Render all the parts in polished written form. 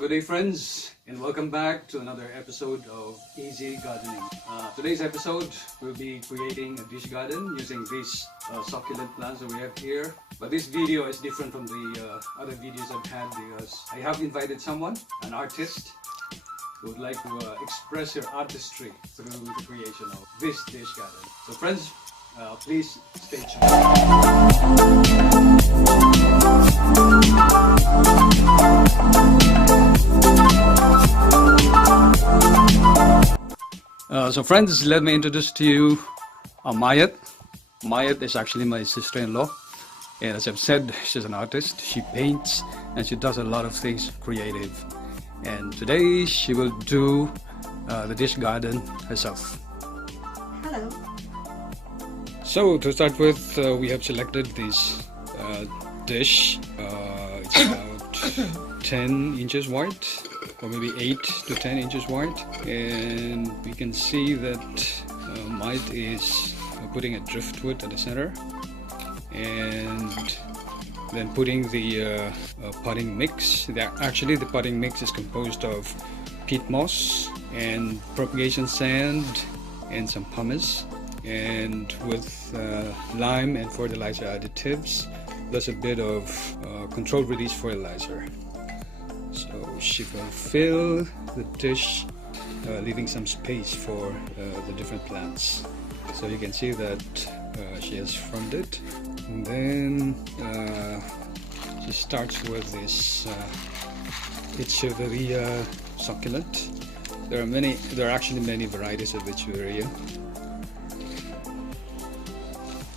Good day friends, and welcome back to another episode of Easy Gardening. Today's episode we'll be creating a dish garden using these succulent plants that we have here. But this video is different from the other videos I've had because I have invited someone, an artist, who would like to express her artistry through the creation of this dish garden. So friends, please stay tuned. So friends, let me introduce to you Mayat. Mayat is actually my sister-in-law, and as I've said, she's an artist. She paints and she does a lot of things creative, and today she will do the dish garden herself. Hello. So to start with, we have selected this dish. It's about 10 inches wide, or maybe 8 to 10 inches wide, and we can see that Mite is putting a driftwood at the center and then putting the potting mix. Actually the potting mix is composed of peat moss and propagation sand and some pumice, and with lime and fertilizer additives plus a bit of controlled release fertilizer. So she will fill the dish, leaving some space for the different plants. So you can see that she has formed it, and then she starts with this Echeveria succulent. There are actually many varieties of Echeveria.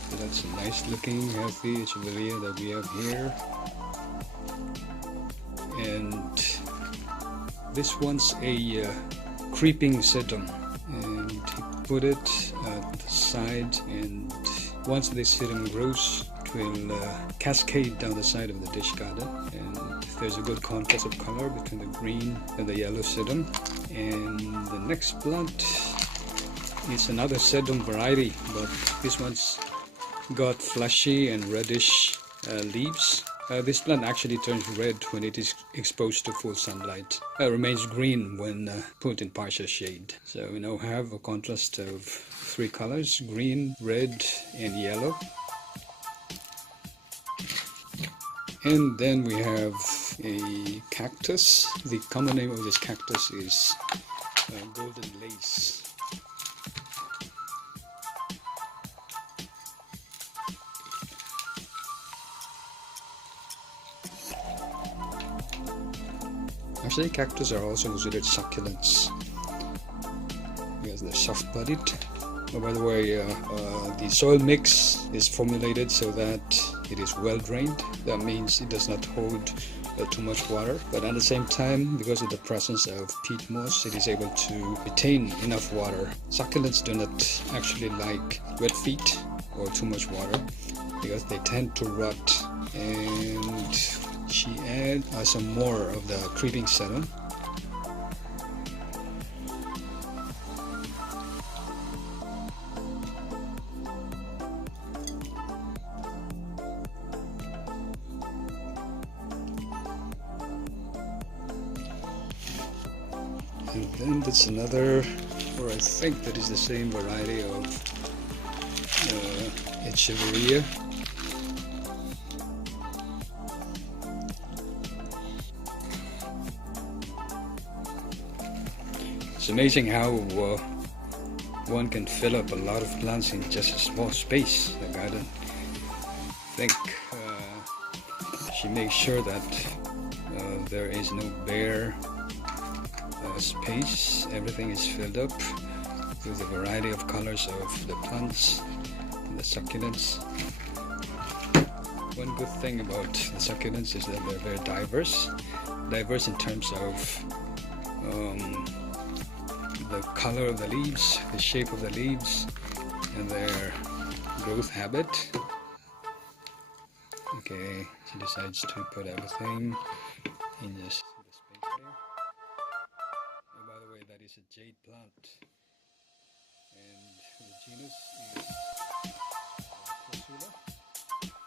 So that's a nice looking healthy Echeveria that we have here. And this one's a creeping sedum, and he put it at the side, and once this sedum grows, it will cascade down the side of the dish garden, and there's a good contrast of color between the green and the yellow sedum. And the next plant is another sedum variety, but this one's got fleshy and reddish leaves. This plant actually turns red when it is exposed to full sunlight. Remains green when put in partial shade. So we now have a contrast of 3 colors: green, red, and yellow. And then we have a cactus. The common name of this cactus is golden lace. Actually, cactus are also considered succulents because they're soft-bodied. Oh, by the way, the soil mix is formulated so that it is well drained. That means it does not hold too much water, but at the same time, because of the presence of peat moss, it is able to retain enough water. Succulents do not actually like wet feet or too much water because they tend to rot. And she adds some more of the creeping sedum. And then that's another, or I think that is the same variety of Echeveria. It's amazing how one can fill up a lot of plants in just a small space in the garden. I think she makes sure that there is no bare space. Everything is filled up with a variety of colors of the plants and the succulents. One good thing about the succulents is that they're very diverse. Diverse in terms of the color of the leaves, the shape of the leaves, and their growth habit. Okay, she decides to put everything in the space there. And by the way, that is a jade plant, and the genus is Cosula.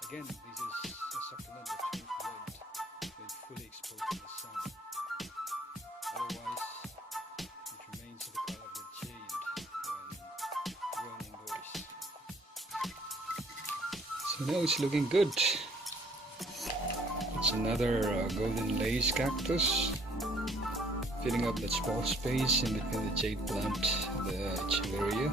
Again, this is a succulent that turns red when fully exposed to the sun. So now it's looking good. It's another golden lace cactus, filling up that small space in between the jade plant and the echeveria.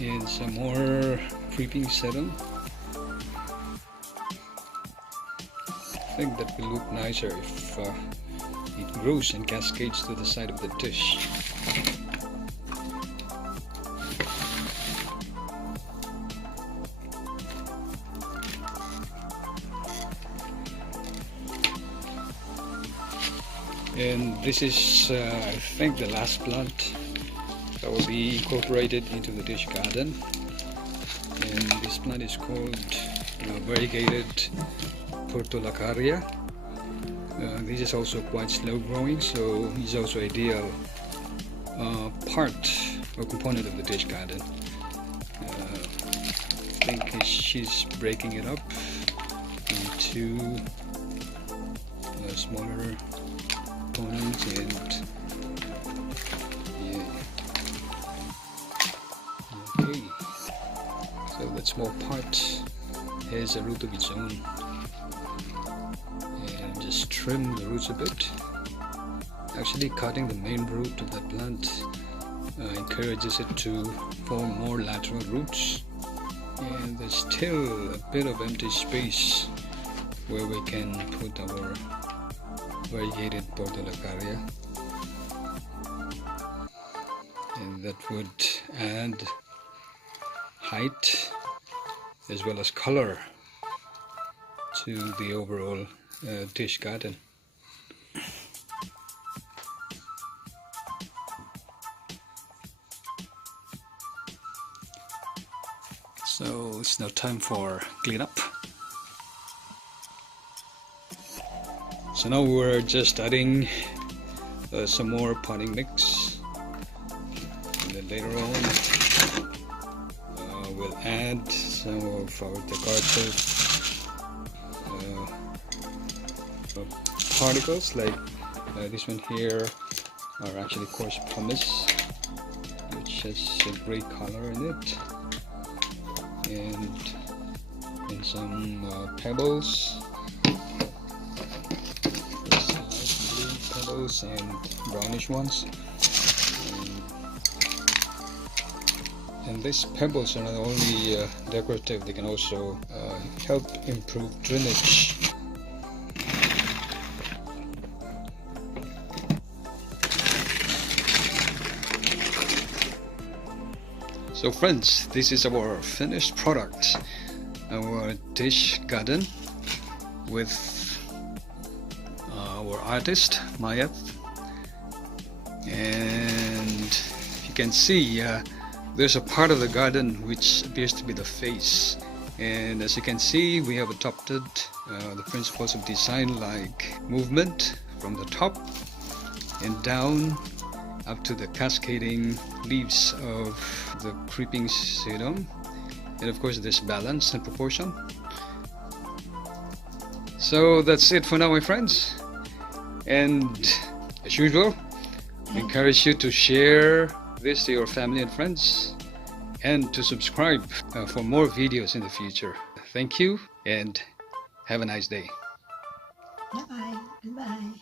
And some more creeping sedum. I think that will look nicer if it grows and cascades to the side of the dish. And this is, I think, the last plant that will be incorporated into the dish garden. And this plant is called variegated portulacaria. This is also quite slow growing, so it's also ideal part or component of the dish garden. I think she's breaking it up into smaller components, and yeah. Okay, so that small part has a root of its own, and just trim the roots a bit. Actually, cutting the main root of that plant encourages it to form more lateral roots, and there's still a bit of empty space where we can put our variegated portulacaria, and that would add height as well as color to the overall dish garden. So it's now time for cleanup. So now we're just adding some more potting mix, and then later on we'll add some of our decorative particles, like this one here are actually coarse pumice, which has a great color in it, and some pebbles. And brownish ones, and these pebbles are not only decorative, they can also help improve drainage. So friends, this is our finished product, our dish garden with our artist Maya, and you can see there's a part of the garden which appears to be the face, and as you can see we have adopted the principles of design, like movement from the top and down up to the cascading leaves of the creeping sedum, and of course this balance and proportion. So that's it for now, my friends. And as usual, I encourage you to share this to your family and friends, and to subscribe for more videos in the future. Thank you, and have a nice day. Bye-bye. Goodbye.